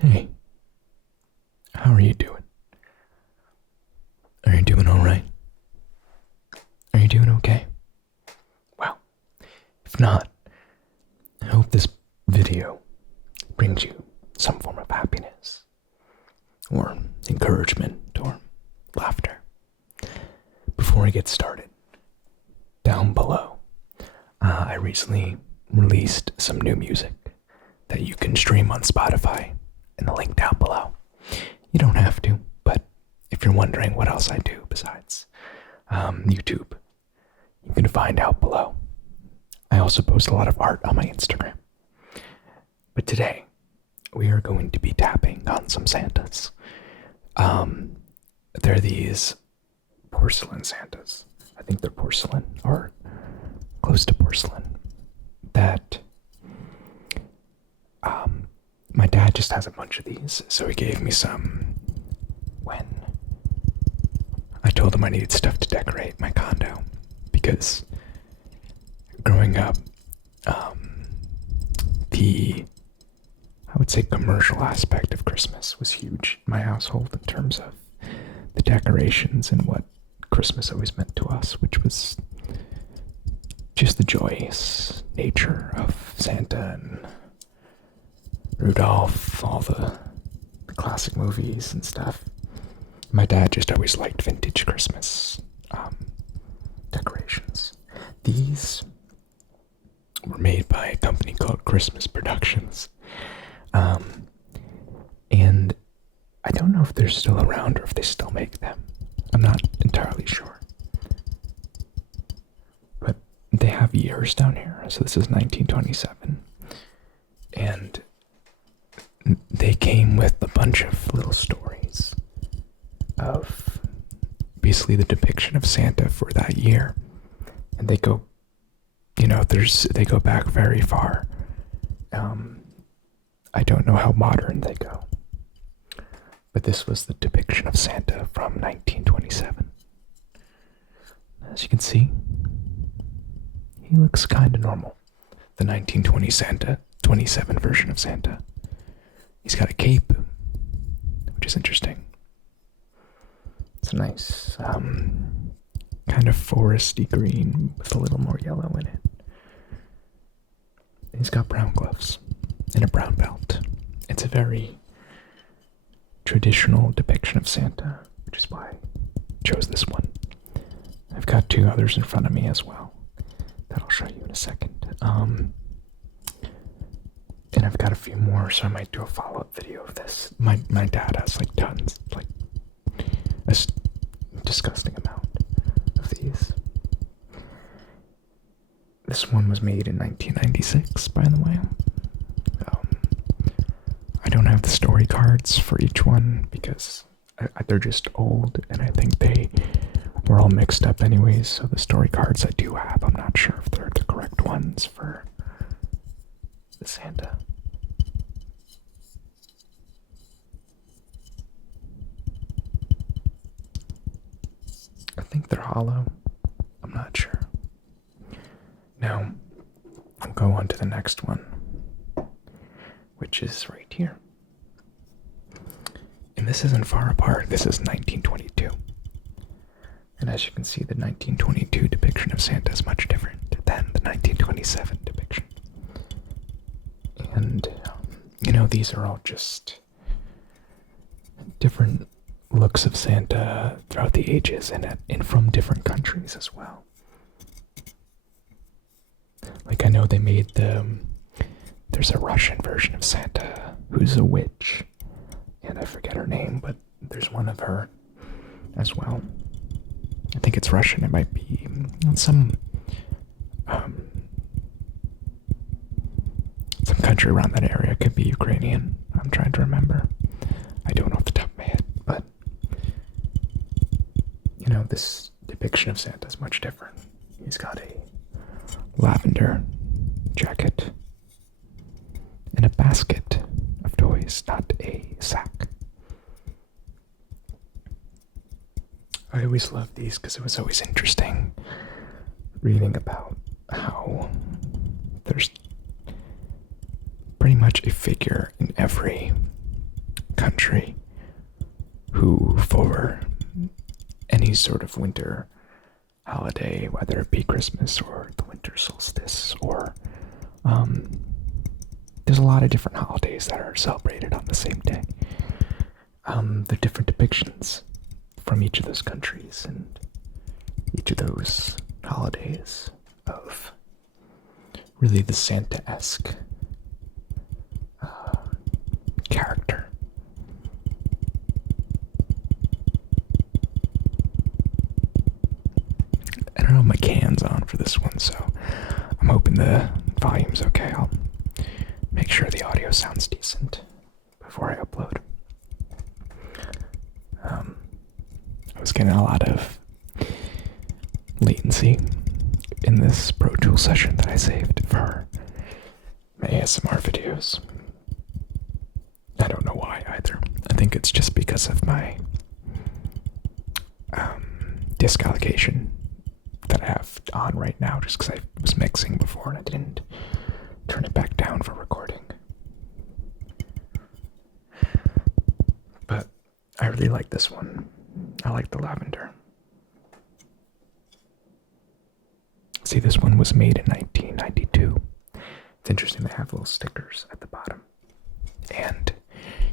Hey, how are you doing? Are you doing alright? Are you doing okay? Well, if not, I hope this video brings you some form of happiness, or encouragement, or laughter. Before I get started, down below, I recently released some new music that you can stream on Spotify in the link down below. You don't have to, but if you're wondering what else I do besides YouTube, you can find out below. I also post a lot of art on my Instagram. But today, we are going to be tapping on some Santas. They're these porcelain Santas. I think they're porcelain, or close to porcelain. That my dad just has a bunch of these, so he gave me some when I told him I needed stuff to decorate my condo, because growing up, the, I would say, commercial aspect of Christmas was huge in my household in terms of the decorations and what Christmas always meant to us, which was just the joyous nature of Santa and Rudolph, all the classic movies and stuff. My dad just always liked vintage Christmas decorations. These were made by a company called Christmas Productions. And I don't know if they're still around or if they still make them. I'm not entirely sure. But they have years down here. So this is 1927. And they came with a bunch of little stories of basically the depiction of Santa for that year. And they go, they go back very far. I don't know how modern they go. But this was the depiction of Santa from 1927. As you can see, he looks kind of normal. The 1927 version of Santa. He's got a cape, which is interesting. It's a nice, kind of foresty green with a little more yellow in it. He's got brown gloves and a brown belt. It's a very traditional depiction of Santa, which is why I chose this one. I've got two others in front of me as well that I'll show you in a second. And I've got a few more, so I might do a follow-up video of this. My dad has like tons, like a disgusting amount of these. This one was made in 1996, by the way. I don't have the story cards for each one because they're just old, and I think they were all mixed up anyways, so the story cards I do have, I'm not sure if they're the correct ones for the Santa. I think they're hollow. I'm not sure. Now, I'll go on to the next one, which is right here. And this isn't far apart. This is 1922. And as you can see, the 1922 depiction of Santa is much different than the 1927 depiction. And, these are all just different looks of Santa throughout the ages and from different countries as well. Like, I know they made there's a Russian version of Santa who's a witch, and I forget her name, but there's one of her as well. I think it's Russian. It might be some country around that area. It could be Ukrainian. I'm trying to remember. I don't know off the top of my head, but this depiction of Santa is much different. He's got a lavender jacket and a basket of toys, not a sack. I always loved these because it was always interesting reading about how there's pretty much a figure in every country who, for any sort of winter holiday, whether it be Christmas or the winter solstice, or there's a lot of different holidays that are celebrated on the same day. The different depictions from each of those countries and each of those holidays of really the Santa-esque character. I don't have my cans on for this one, so I'm hoping the volume's okay. I'll make sure the audio sounds decent before I upload. I was getting a lot of latency in this Pro Tools session that I saved for my ASMR videos. I don't know why either. I think it's just because of my disk allocation that I have on right now, just because I was mixing before and I didn't turn it back down for recording. But I really like this one. I like the lavender. See, this one was made in 1992. It's interesting, they have little stickers at the bottom. And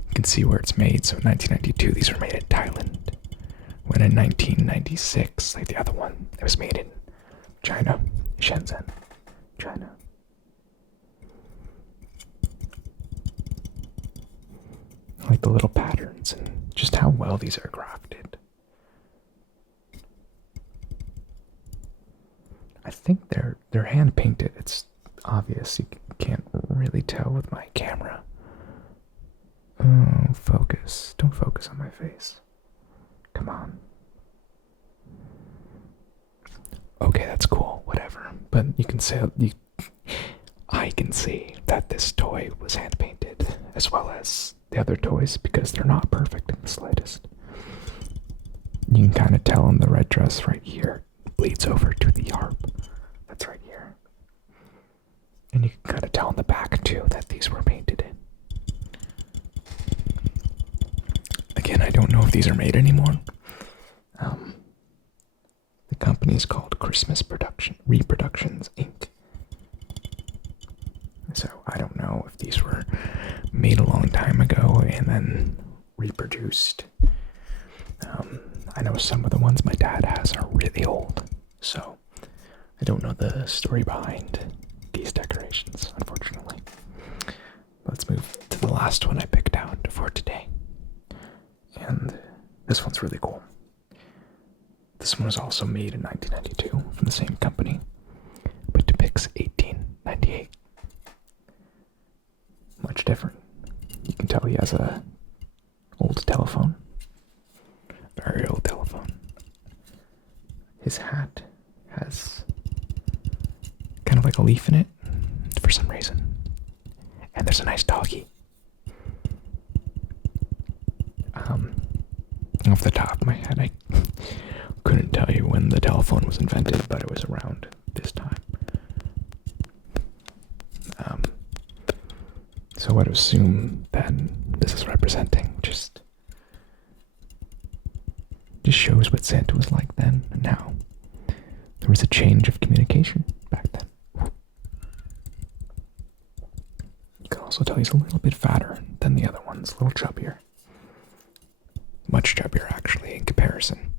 you can see where it's made. So in 1992, these were made in Thailand. When in 1996, like the other one, it was made in China, Shenzhen, China. I like the little patterns and just how well these are crafted. I think they're hand painted. It's obvious. You can't really tell with my camera. Oh, focus. Don't focus on my face. Come on. Okay, that's cool. Whatever. But you can say I can see that this toy was hand painted, as well as the other toys, because they're not perfect in the slightest. You can kind of tell in the red dress right here bleeds over to the harp. That's right here. And you can kind of tell in the back too that these were painted in. Again, I don't know if these are made anymore. The company is called Christmas Reproductions Inc. So I don't know if these were made a long time ago and then reproduced. I know some of the ones my dad has are really old, so I don't know the story behind these decorations, unfortunately. Let's move to the last one I picked out for today. And this one's really cool. This one was also made in 1992 from the same company, but depicts 1898. Much different. You can tell he has a old telephone. Very old telephone. His hat has kind of like a leaf in it for some reason. And there's a nice doggy. Off the top of my head, I couldn't tell you when the telephone was invented, but it was around this time. So I'd assume that this is representing just shows what Santa was like then and how there was a change of communication back then. You can also tell he's a little bit fatter than the other ones, a little chubbier. Much chubbier, actually, in comparison.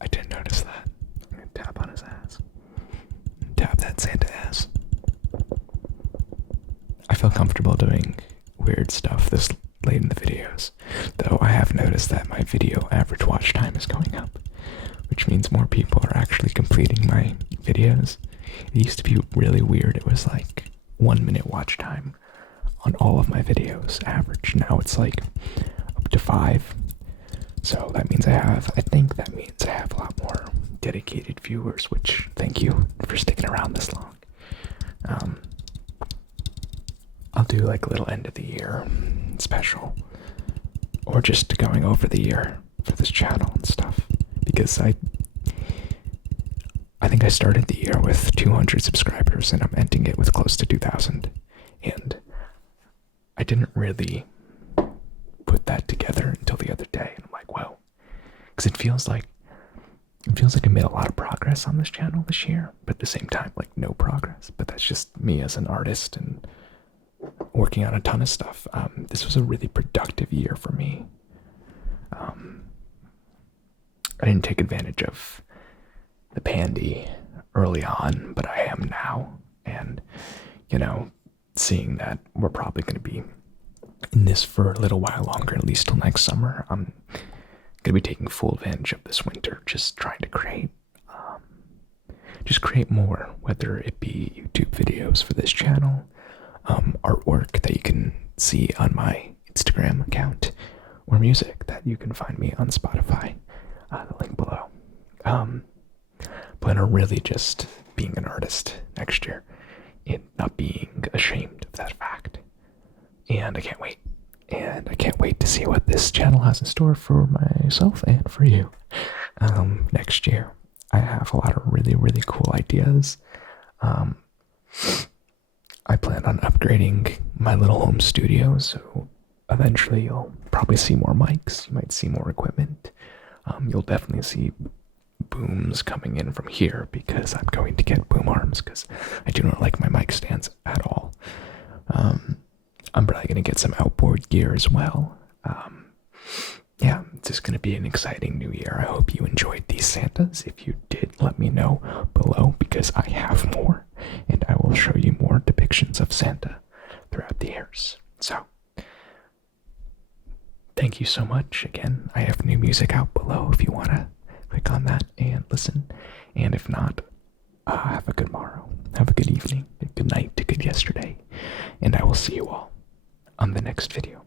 I didn't notice that. I'm gonna tap on his ass. Tap that Santa ass. I feel comfortable doing weird stuff this late in the videos, though I have noticed that my video average watch time is going up, which means more people are actually completing my videos. It used to be really weird. It was like 1 minute watch time on all of my videos average. Now it's like up to 5. So that means I think that means I have a lot more dedicated viewers, which thank you for sticking around this long. I'll do like a little end of the year special, or just going over the year for this channel and stuff, because I think I started the year with 200 subscribers and I'm ending it with close to 2,000. And I didn't really put that together until the other day, and I'm like, wow, because it feels like I made a lot of progress on this channel this year, but at the same time, like, no progress. But that's just me as an artist and working on a ton of stuff. This was a really productive year for me. I didn't take advantage of the pandy early on, but I am now. And, seeing that we're probably going to be in this for a little while longer, at least till next summer, I'm going to be taking full advantage of this winter, just trying to create more, whether it be YouTube videos for this channel, artwork that you can see on my Instagram account, or music that you can find me on Spotify, the link below. Plan on really just being an artist next year and not being ashamed of that fact. And I can't wait. And I can't wait to see what this channel has in store for myself and for you next year. I have a lot of really, really cool ideas. I plan on upgrading my little home studio, so eventually you'll probably see more mics. You might see more equipment. You'll definitely see booms coming in from here because I'm going to get boom arms because I do not like my mic stands at all. I'm probably going to get some outboard gear as well. Yeah, it's just going to be an exciting new year. I hope you enjoyed these Santas. If you did, let me know below because I have more and I will show you more depictions of Santa throughout the years. So, thank you so much. Again, I have new music out below if you want to click on that and listen. And if not, have a good morrow, have a good evening, a good night, a good yesterday, and I will see you all on the next video.